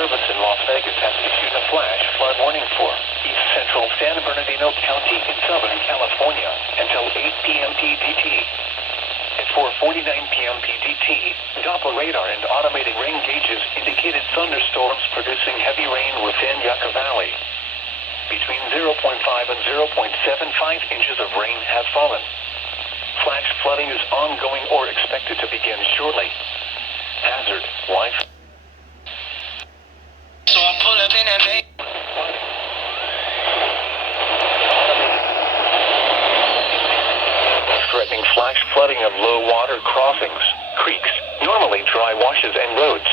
Service in Las Vegas has issued a flash flood warning for East Central San Bernardino County in Southern California until 8 p.m. PDT. At 4:49 p.m. PDT, Doppler radar and automated rain gauges indicated thunderstorms producing heavy rain within Yucca Valley. Between 0.5 and 0.75 inches of rain have fallen. Flash flooding is ongoing or expected to begin shortly. Hazard, life. So I pull up in that bay. Threatening flash flooding of low water crossings, creeks, normally dry washes and roads.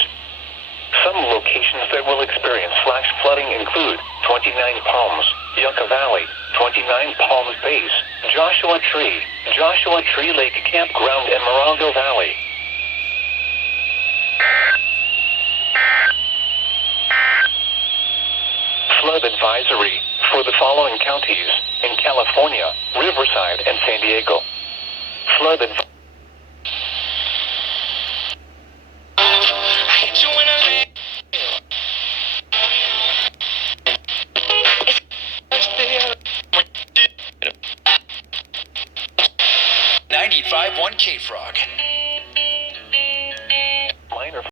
Some locations that will experience flash flooding include 29 Palms, Yucca Valley, 29 Palms Base, Joshua Tree Lake Campground, and Morongo Valley. Flood advisory for the following counties in California: Riverside and San Diego. Flood advisory. $95.1 K-Frog.